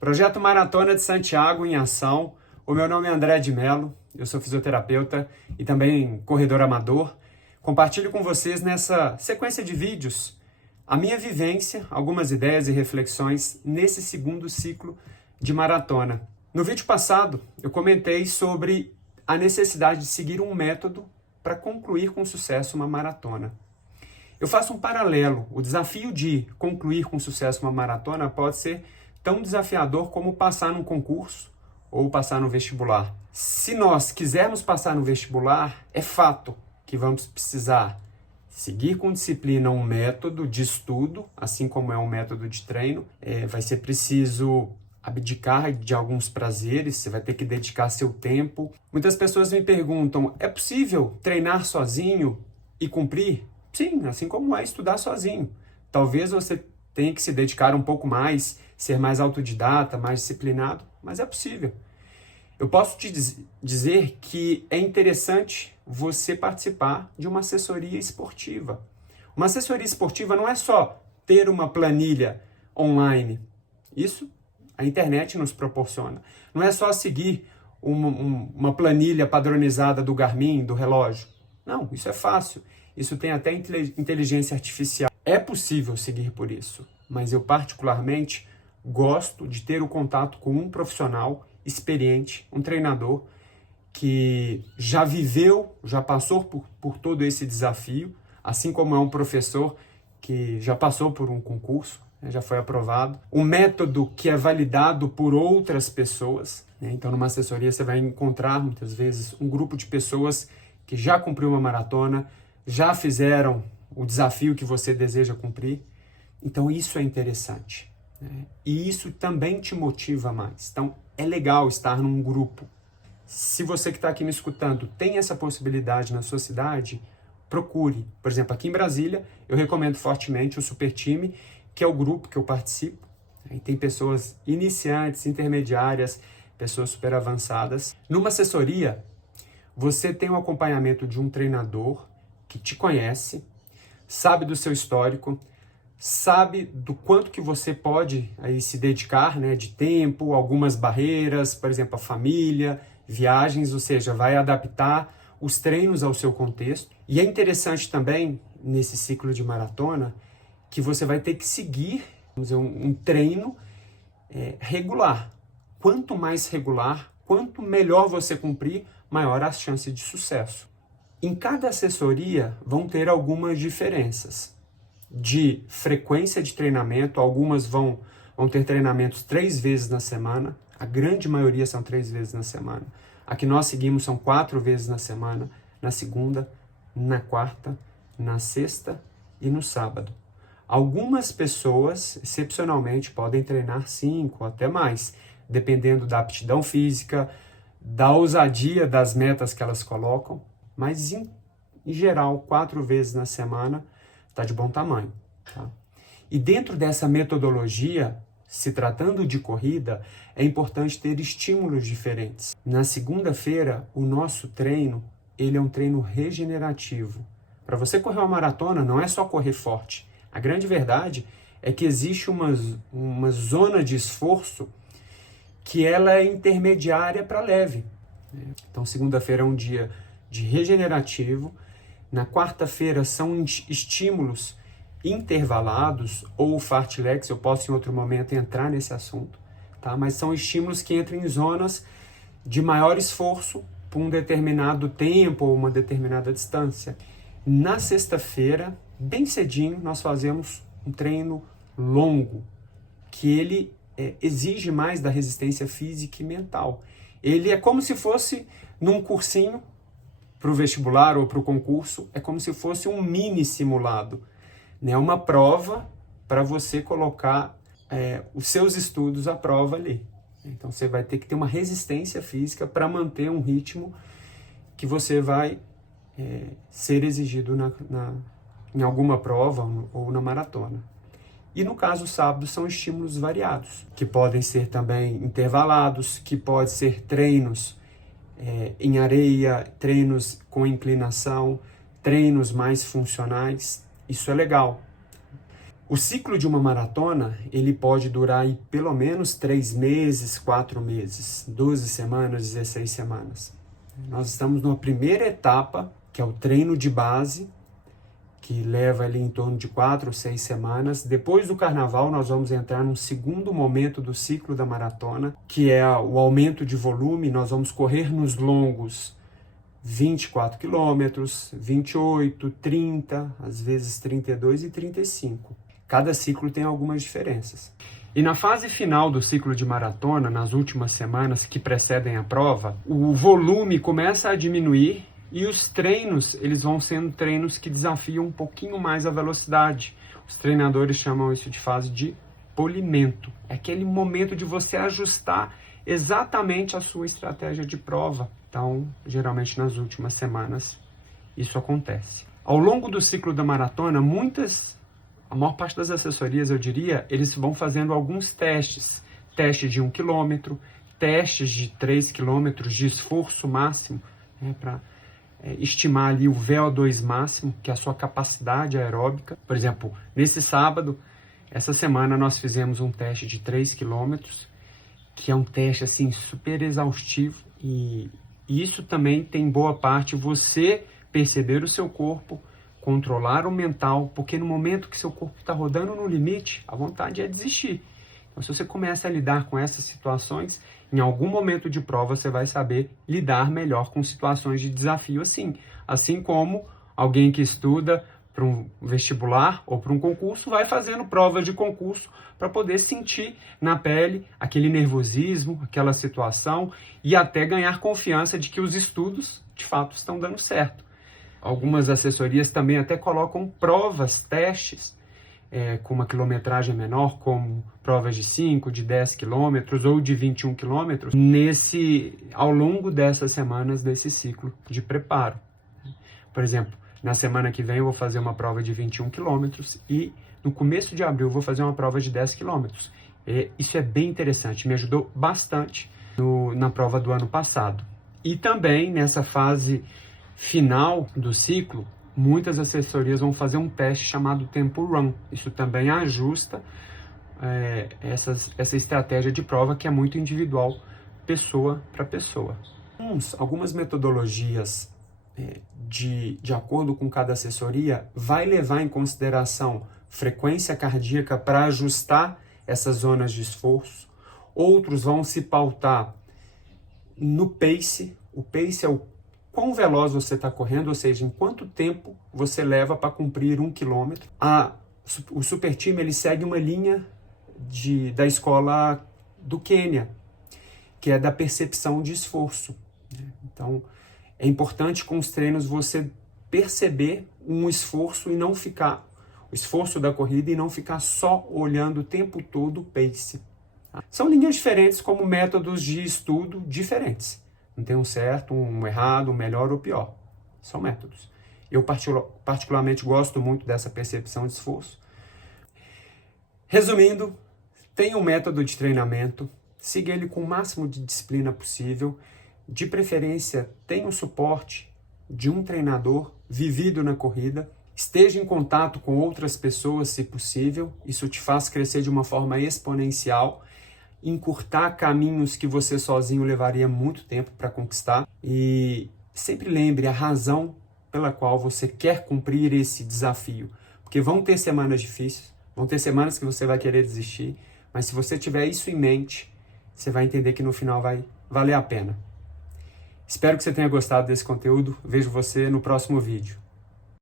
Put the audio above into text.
Projeto Maratona de Santiago em ação. O meu nome é André de Mello, eu sou fisioterapeuta e também corredor amador. Compartilho com vocês nessa sequência de vídeos a minha vivência, algumas ideias e reflexões nesse segundo ciclo de maratona. No vídeo passado, eu comentei sobre a necessidade de seguir um método para concluir com sucesso uma maratona. Eu faço um paralelo. O desafio de concluir com sucesso uma maratona pode ser tão desafiador como passar num concurso ou passar no vestibular. Se nós quisermos passar no vestibular, é fato que vamos precisar seguir com disciplina um método de estudo, assim como é um método de treino. Vai ser preciso abdicar de alguns prazeres, você vai ter que dedicar seu tempo. Muitas pessoas me perguntam, é possível treinar sozinho e cumprir? Sim, assim como é estudar sozinho. Talvez você tenha que se dedicar um pouco mais, ser mais autodidata, mais disciplinado, mas é possível. Eu posso te dizer que é interessante você participar de uma assessoria esportiva. Uma assessoria esportiva não é só ter uma planilha online. Isso a internet nos proporciona. Não é só seguir uma planilha padronizada do Garmin, do relógio. Não, isso é fácil. Isso tem até inteligência artificial. É possível seguir por isso, mas eu particularmente gosto de ter o contato com um profissional experiente, um treinador que já viveu, já passou por todo esse desafio, assim como é um professor que já passou por um concurso, já foi aprovado. Um método que é validado por outras pessoas. Então, numa assessoria, você vai encontrar, muitas vezes, um grupo de pessoas que já cumpriu uma maratona, já fizeram o desafio que você deseja cumprir. Então, isso é interessante. E isso também te motiva mais. Então, é legal estar num grupo. Se você que está aqui me escutando tem essa possibilidade na sua cidade, procure. Por exemplo, aqui em Brasília, eu recomendo fortemente o Super Time, que é o grupo que eu participo. E tem pessoas iniciantes, intermediárias, pessoas super avançadas. Numa assessoria, você tem o acompanhamento de um treinador que te conhece, sabe do seu histórico, sabe do quanto que você pode aí se dedicar, de tempo, algumas barreiras, por exemplo, a família, viagens, ou seja, vai adaptar os treinos ao seu contexto. E é interessante também, nesse ciclo de maratona, que você vai ter que seguir, vamos dizer, um treino regular. Quanto mais regular, quanto melhor você cumprir, maior a chance de sucesso. Em cada assessoria vão ter algumas diferenças de frequência de treinamento. Algumas vão ter treinamentos 3 vezes na semana, a grande maioria são 3 vezes na semana. A que nós seguimos são 4 vezes na semana, na segunda, na quarta, na sexta e no sábado. Algumas pessoas, excepcionalmente, podem treinar 5 ou até mais, dependendo da aptidão física, da ousadia das metas que elas colocam, mas em geral, 4 vezes na semana está de bom tamanho. Tá? E dentro dessa metodologia, se tratando de corrida, é importante ter estímulos diferentes. Na segunda-feira, o nosso treino, ele é um treino regenerativo. Para você correr uma maratona, não é só correr forte. A grande verdade é que existe uma zona de esforço que ela é intermediária para leve. Então, segunda-feira é um dia de regenerativo. Na quarta-feira são estímulos intervalados ou fartleks, eu posso em outro momento entrar nesse assunto, tá? Mas são estímulos que entram em zonas de maior esforço por um determinado tempo ou uma determinada distância. Na sexta-feira, bem cedinho, nós fazemos um treino longo, que ele exige mais da resistência física e mental. Ele é como se fosse num cursinho para o vestibular ou para o concurso, é como se fosse um mini simulado, uma prova para você colocar os seus estudos à prova ali. Então você vai ter que ter uma resistência física para manter um ritmo que você vai ser exigido em alguma prova ou na maratona. E no caso, sábado são estímulos variados, que podem ser também intervalados, que podem ser treinos em areia, treinos com inclinação, treinos mais funcionais. Isso é legal. O ciclo de uma maratona, ele pode durar aí pelo menos 3 meses, 4 meses, 12 semanas, 16 semanas. Nós estamos numa primeira etapa, que é o treino de base, que leva ali em torno de 4 ou 6 semanas. Depois do carnaval, nós vamos entrar num segundo momento do ciclo da maratona, que é o aumento de volume. Nós vamos correr nos longos 24 quilômetros, 28, 30, às vezes 32 e 35. Cada ciclo tem algumas diferenças. E na fase final do ciclo de maratona, nas últimas semanas que precedem a prova, o volume começa a diminuir e os treinos, eles vão sendo treinos que desafiam um pouquinho mais a velocidade. Os treinadores chamam isso de fase de polimento. É aquele momento de você ajustar exatamente a sua estratégia de prova. Então, geralmente nas últimas semanas, isso acontece. Ao longo do ciclo da maratona, a maior parte das assessorias, eu diria, eles vão fazendo alguns testes. Testes de 1 km, testes de 3 km de esforço máximo, para estimar ali o VO2 máximo, que é a sua capacidade aeróbica. Por exemplo, nesse sábado, essa semana nós fizemos um teste de 3 km, que é um teste assim super exaustivo, e isso também tem boa parte você perceber o seu corpo, controlar o mental, porque no momento que seu corpo está rodando no limite, a vontade é desistir. Então, se você começa a lidar com essas situações, em algum momento de prova você vai saber lidar melhor com situações de desafio assim. Assim como alguém que estuda para um vestibular ou para um concurso vai fazendo provas de concurso para poder sentir na pele aquele nervosismo, aquela situação e até ganhar confiança de que os estudos de fato estão dando certo. Algumas assessorias também até colocam provas, testes, com uma quilometragem menor, como provas de 5, de 10 quilômetros ou de 21 quilômetros, ao longo dessas semanas desse ciclo de preparo. Por exemplo, na semana que vem eu vou fazer uma prova de 21 quilômetros e no começo de abril eu vou fazer uma prova de 10 quilômetros. Isso é bem interessante, me ajudou bastante na prova do ano passado. E também nessa fase final do ciclo, muitas assessorias vão fazer um teste chamado Tempo Run. Isso também ajusta essa estratégia de prova que é muito individual, pessoa para pessoa. Algumas metodologias de acordo com cada assessoria vai levar em consideração frequência cardíaca para ajustar essas zonas de esforço. Outros vão se pautar no pace. O pace é o quão veloz você está correndo, ou seja, em quanto tempo você leva para cumprir 1 quilômetro. O super time ele segue uma linha da escola do Quênia, que é da percepção de esforço. Então, é importante com os treinos você perceber um esforço e não ficar, o esforço da corrida e não ficar só olhando o tempo todo o pace. São linhas diferentes como métodos de estudo diferentes. Não tem um certo, um errado, um melhor ou pior. São métodos. Eu particularmente gosto muito dessa percepção de esforço. Resumindo, tenha um método de treinamento, siga ele com o máximo de disciplina possível. De preferência, tenha o suporte de um treinador vivido na corrida. Esteja em contato com outras pessoas, se possível. Isso te faz crescer de uma forma exponencial. Encurtar caminhos que você sozinho levaria muito tempo para conquistar. E sempre lembre a razão pela qual você quer cumprir esse desafio. Porque vão ter semanas difíceis, vão ter semanas que você vai querer desistir, mas se você tiver isso em mente, você vai entender que no final vai valer a pena. Espero que você tenha gostado desse conteúdo. Vejo você no próximo vídeo.